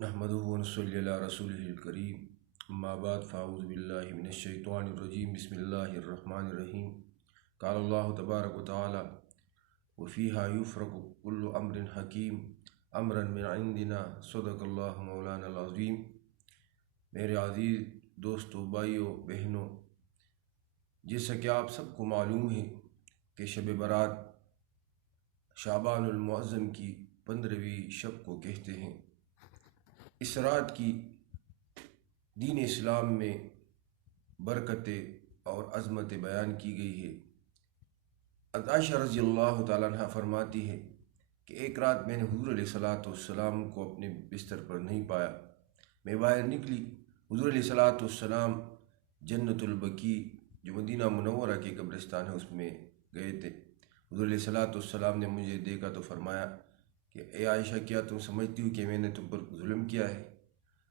نحمده ونصلي على رسوله الكريم اما بعد فاعوذ بالله من الشيطان الرجيم بسم الله الرحمن الرحيم قال الله تبارك وتعالى وفيها يفرق كل امر حكيم امرا من عندنا صدق الله مولانا العظیم۔ میرے عزیز دوستو، بھائیو، بہنوں، جیسا کہ آپ سب کو معلوم ہے کہ شب برات شعبان المعظم کی 15ویں شب کو کہتے ہیں۔ اس رات کی دین اسلام میں برکتیں اور عظمت بیان کی گئی ہے۔ عائشہ رضی اللہ تعالیٰ عنہ فرماتی ہے کہ ایک رات میں نے حضور علیہ الصلاۃ والسلام کو اپنے بستر پر نہیں پایا۔ میں باہر نکلی، حضور علیہ الصلاۃ والسلام جنت البقیع جو مدینہ منورہ کے قبرستان ہے اس میں گئے تھے۔ حضور علیہ الصلاۃ والسلام نے مجھے دیکھا تو فرمایا کہ اے عائشہ، کیا تم سمجھتی ہو کہ میں نے تم پر ظلم کیا ہے؟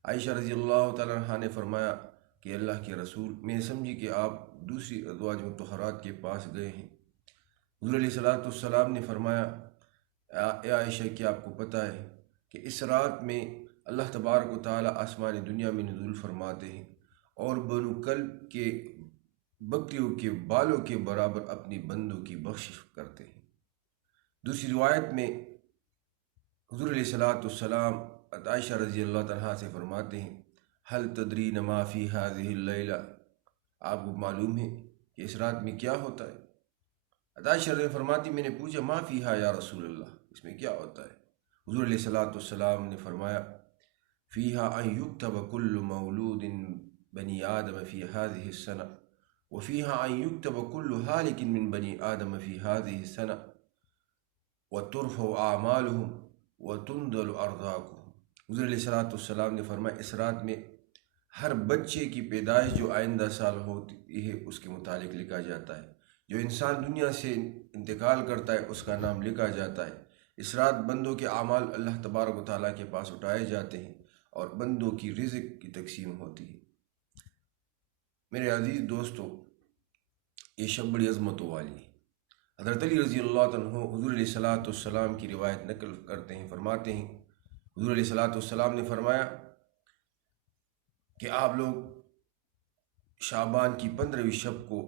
عائشہ رضی اللہ تعالیٰ عنہ نے فرمایا کہ اللہ کے رسول، میں سمجھی کہ آپ دوسری ازواج مطہرات کے پاس گئے ہیں۔ حضور علیہ الصلاۃ والسلام نے فرمایا اے عائشہ، کیا آپ کو پتہ ہے کہ اس رات میں اللہ تبارک و تعالیٰ آسمان دنیا میں نزول فرماتے ہیں اور بنو کلب کے بکریوں کے بالوں کے برابر اپنی بندوں کی بخشش کرتے ہیں۔ دوسری روایت میں حضور علیہ الصلاۃ والسلام عائشہ رضی اللہ عنہا سے فرماتے ہیں حل تدرین ما فی هذه اللیلہ، آپ کو معلوم ہے کہ اس رات میں کیا ہوتا ہے؟ عائشہ رضی اللہ فرماتی میں نے پوچھا ما فیہا یا رسول اللہ، اس میں کیا ہوتا ہے؟ حضور علیہ الصلاۃ والسلام نے فرمایا فیہا ان یکتب کل مولود بنی آدم فی هذه السنہ وفیہا ان یکتب کل ہالک من بنی آدم فی هذه السنہ وترفع اعمالهم وتنزل ارزاقهم۔ حضور علیہ الصلاۃ والسلام نے فرمایا اس رات میں ہر بچے کی پیدائش جو آئندہ سال ہوتی ہے اس کے متعلق لکھا جاتا ہے، جو انسان دنیا سے انتقال کرتا ہے اس کا نام لکھا جاتا ہے۔ اس رات بندوں کے اعمال اللہ تبارک و تعالیٰ کے پاس اٹھائے جاتے ہیں اور بندوں کی رزق کی تقسیم ہوتی ہے۔ میرے عزیز دوستو، یہ شب بڑی عظمتوں والی ہے۔ حضرت علی رضی اللہ عنہ حضور علیہ الصلاۃ والسلام کی روایت نقل کرتے ہیں، فرماتے ہیں حضور علیہ الصلاۃ والسلام نے فرمایا کہ آپ لوگ شعبان کی 15ویں شب کو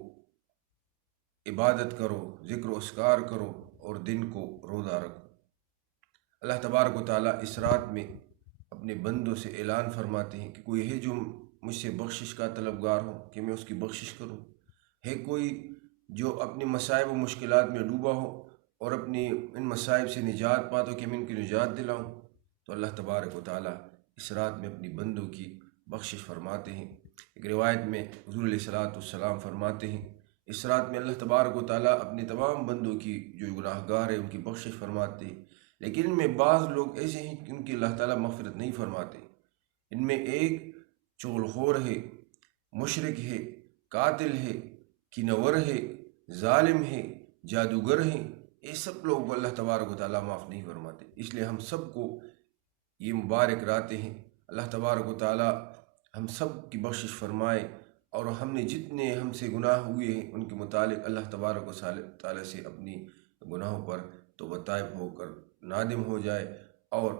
عبادت کرو، ذکر و اذکار کرو اور دن کو روزہ رکھو۔ اللہ تبارک و تعالیٰ اس رات میں اپنے بندوں سے اعلان فرماتے ہیں کہ کوئی ہے جو مجھ سے بخشش کا طلبگار ہو کہ میں اس کی بخشش کروں، ہے کوئی جو اپنے مصائب و مشکلات میں ڈوبا ہو اور اپنی ان مصائب سے نجات پاتا ہو کہ میں ان کی نجات دلاؤں، تو اللہ تبارک و تعالیٰ اس رات میں اپنی بندوں کی بخشش فرماتے ہیں۔ ایک روایت میں حضور علیہ الصلاۃ والسلام فرماتے ہیں اس رات میں اللہ تبارک و تعالیٰ اپنے تمام بندوں کی جو گناہ گار ہیں ان کی بخشش فرماتے ہیں، لیکن ان میں بعض لوگ ایسے ہیں کہ ان کی اللہ تعالیٰ مغفرت نہیں فرماتے۔ ان میں ایک چغل خور ہے، مشرک ہے، قاتل ہے، کینور ہے، ظالم ہے، جادوگر ہیں، یہ سب لوگ اللہ تبارک و تعالیٰ معاف نہیں فرماتے۔ اس لیے ہم سب کو یہ مبارک راتیں ہیں، اللہ تبارک و تعالیٰ ہم سب کی بخشش فرمائے اور ہم نے جتنے ہم سے گناہ ہوئے ہیں ان کے متعلق اللہ تبارک و تعالیٰ سے اپنی گناہوں پر توبہ طائب ہو کر نادم ہو جائے اور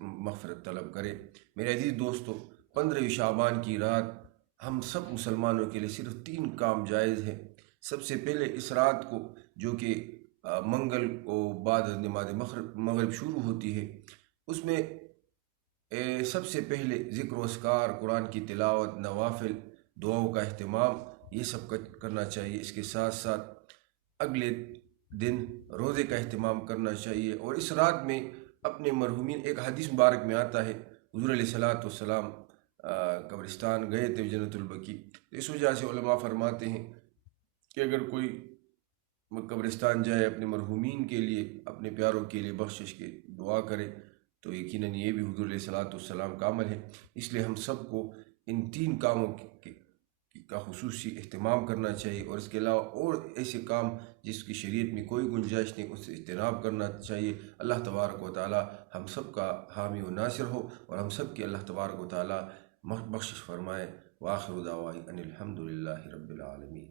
مغفرت طلب کرے۔ میرے عزیز دوستو، 15ویں شعبان کی رات ہم سب مسلمانوں کے لیے صرف 3 کام جائز ہیں۔ سب سے پہلے اس رات کو جو کہ منگل کو بعد نماز مغرب شروع ہوتی ہے، اس میں سب سے پہلے ذکر و اذکار، قرآن کی تلاوت، نوافل، دعاؤں کا اہتمام، یہ سب کرنا چاہیے۔ اس کے ساتھ ساتھ اگلے دن روزے کا اہتمام کرنا چاہیے اور اس رات میں اپنے مرحومین، ایک حدیث مبارک میں آتا ہے حضور علیہ الصلاۃ والسلام قبرستان گئے تھے جنت البقیع، اس وجہ سے علماء فرماتے ہیں کہ اگر کوئی قبرستان جائے اپنے مرحومین کے لیے، اپنے پیاروں کے لیے بخشش کی دعا کرے تو یقیناً یہ بھی حضور علیہ الصلاۃ والسلام کا عمل ہے۔ اس لیے ہم سب کو ان 3 کاموں کا خصوصی اہتمام کرنا چاہیے اور اس کے علاوہ اور ایسے کام جس کی شریعت میں کوئی گنجائش نہیں اس سے اجتناب کرنا چاہیے۔ اللہ تبارک و تعالیٰ ہم سب کا حامی و ناصر ہو اور ہم سب کی اللہ تبارک و تعالیٰ بخشش فرمائے۔ وآخر دعوانا ان الحمد للہ رب العالمین۔